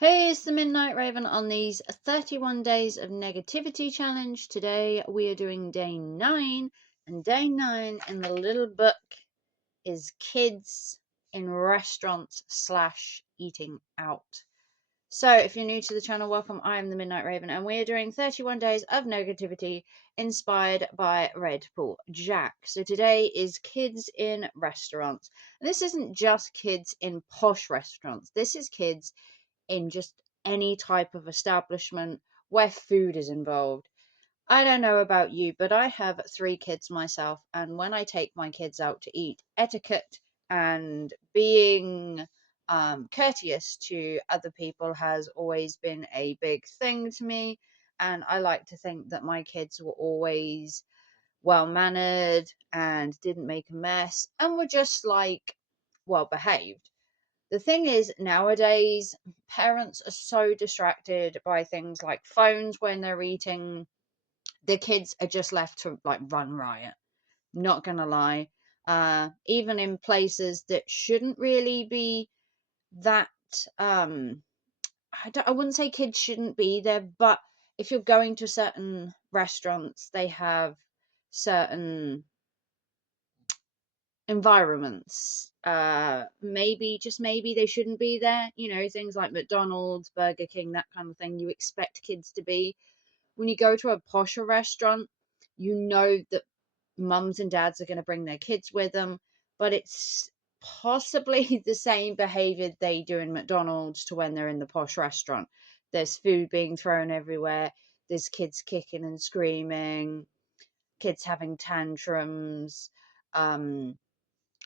Hey, it's the Midnight Raven on these 31 Days of Negativity Challenge. Today we are doing day 9, and day 9 in the little book is kids in restaurants slash eating out. So if you're new to the channel, welcome. I am the Midnight Raven, and we are doing 31 Days of Negativity inspired by Red Bull Jack. So today is kids in restaurants. And this isn't just kids in posh restaurants. This is kids in just any type of establishment where food is involved. I don't know about you, but I have 3 kids myself, and when I take my kids out to eat, etiquette and being courteous to other people has always been a big thing to me. And I like to think that my kids were always well mannered and didn't make a mess and were just like well behaved. The thing is, nowadays, parents are so distracted by things like phones when they're eating. The kids are just left to like run riot. Not gonna lie. Even in places that shouldn't really be that. I wouldn't say kids shouldn't be there, but if you're going to certain restaurants, they have certain environments. Maybe, just maybe, they shouldn't be there. Things like McDonald's, Burger King, that kind of thing. You expect kids to be. When you go to a posher restaurant, you know that mums and dads are going to bring their kids with them, but it's possibly the same behavior they do in McDonald's to when they're in the posh restaurant. There's food being thrown everywhere. There's kids kicking and screaming, kids having tantrums.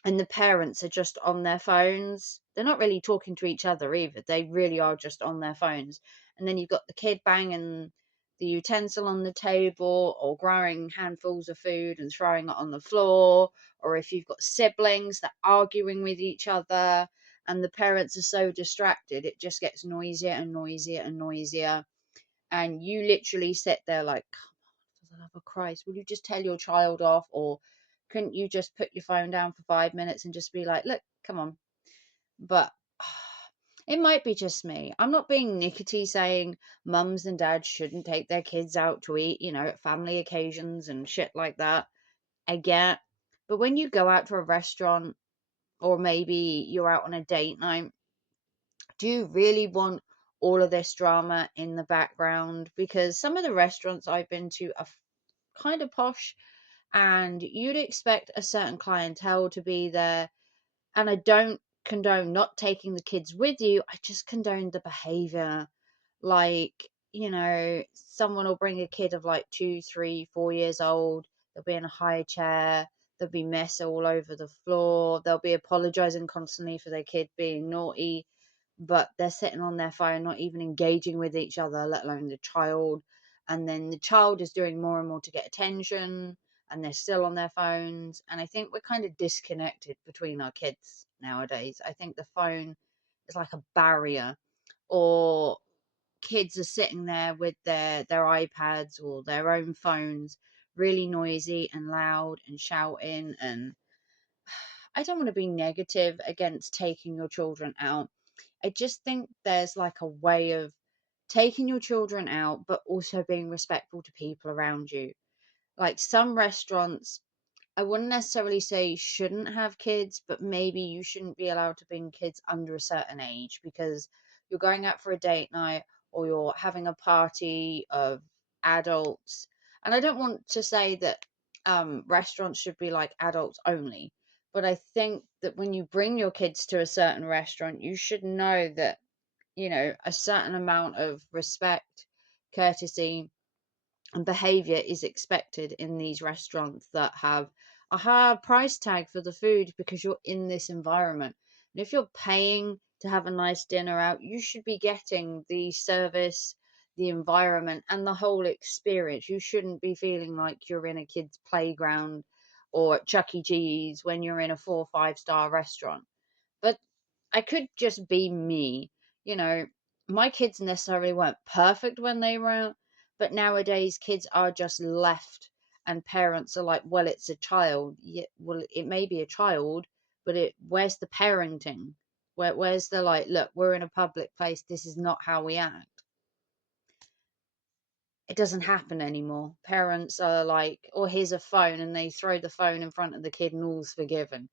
And the parents are just on their phones. They're not really talking to each other either. They really are just on their phones. And then you've got the kid banging the utensil on the table or growing handfuls of food and throwing it on the floor. Or if you've got siblings that are arguing with each other and the parents are so distracted, it just gets noisier and noisier and noisier. And you literally sit there like, for the love of Christ, will you just tell your child off? Or couldn't you just put your phone down for 5 minutes and just be like, look, come on? But it might be just me. I'm not being nickety saying mums and dads shouldn't take their kids out to eat, at family occasions and shit like that. I get. But when you go out to a restaurant or maybe you're out on a date night, do you really want all of this drama in the background? Because some of the restaurants I've been to are kind of posh, and you'd expect a certain clientele to be there. And I don't condone not taking the kids with you. I just condone the behavior. Like, someone will bring a kid of like 2, 3, 4 years old. They'll be in a high chair. There'll be mess all over the floor. They'll be apologizing constantly for their kid being naughty, but they're sitting on their phone, not even engaging with each other, let alone the child. And then the child is doing more and more to get attention, and they're still on their phones. And I think we're kind of disconnected between our kids nowadays. I think the phone is like a barrier, or kids are sitting there with their iPads or their own phones, really noisy and loud and shouting. And I don't want to be negative against taking your children out. I just think there's like a way of taking your children out, but also being respectful to people around you. Like some restaurants, I wouldn't necessarily say shouldn't have kids, but maybe you shouldn't be allowed to bring kids under a certain age because you're going out for a date night or you're having a party of adults. And I don't want to say that restaurants should be like adults only, but I think that when you bring your kids to a certain restaurant, you should know that, a certain amount of respect, courtesy, and behavior is expected in these restaurants that have a higher price tag for the food because you're in this environment. And if you're paying to have a nice dinner out, you should be getting the service, the environment, and the whole experience. You shouldn't be feeling like you're in a kid's playground or at Chuck E. Cheese when you're in a 4 or 5 star restaurant. But I could just be me. You know, my kids necessarily weren't perfect when they were out, but nowadays kids are just left, and parents are like, well, it's a child. Yeah, well, it may be a child, but where's the parenting? Where's the like, look, we're in a public place, this is not how we act. It doesn't happen anymore. Parents are like, or here's a phone, and they throw the phone in front of the kid and all's forgiven.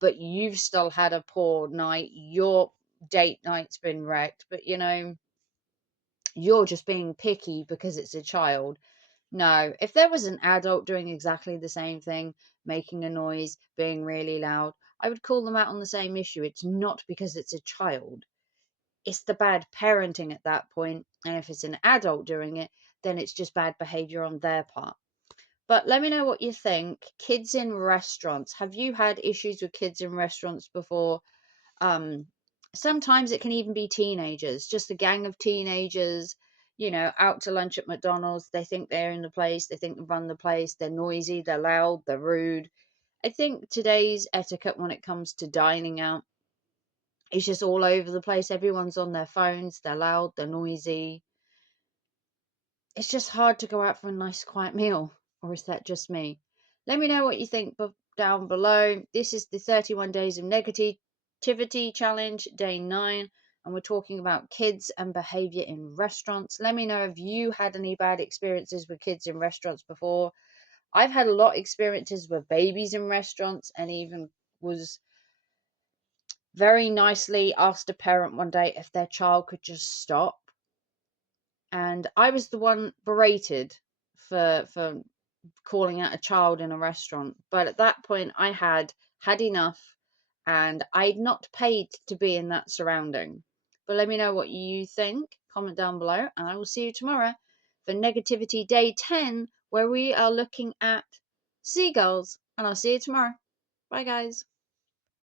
But you've still had a poor night. Your date night's been wrecked, but you're just being picky because it's a child. No, if there was an adult doing exactly the same thing, making a noise, being really loud, I would call them out on the same issue. It's not because it's a child. It's the bad parenting at that point. And if it's an adult doing it, then it's just bad behavior on their part. But let me know what you think. Kids in restaurants. Have you had issues with kids in restaurants before? Um, Sometimes it can even be teenagers, just a gang of teenagers, out to lunch at McDonald's. They think they're in the place, they think they run the place, they're noisy, they're loud, they're rude. I think today's etiquette when it comes to dining out is just all over the place. Everyone's on their phones, they're loud, they're noisy. It's just hard to go out for a nice quiet meal, or is that just me? Let me know what you think down below. This is the 31 days of negativity challenge, day 9, and we're talking about kids and behavior in restaurants. Let me know if you had any bad experiences with kids in restaurants before. I've had a lot of experiences with babies in restaurants, and even was very nicely asked a parent one day if their child could just stop, and I was the one berated for calling out a child in a restaurant. But at that point, I had enough, and I'd not paid to be in that surrounding. But let me know what you think. Comment down below, and I will see you tomorrow for Negativity Day 10, where we are looking at seagulls. And I'll see you tomorrow. Bye, guys.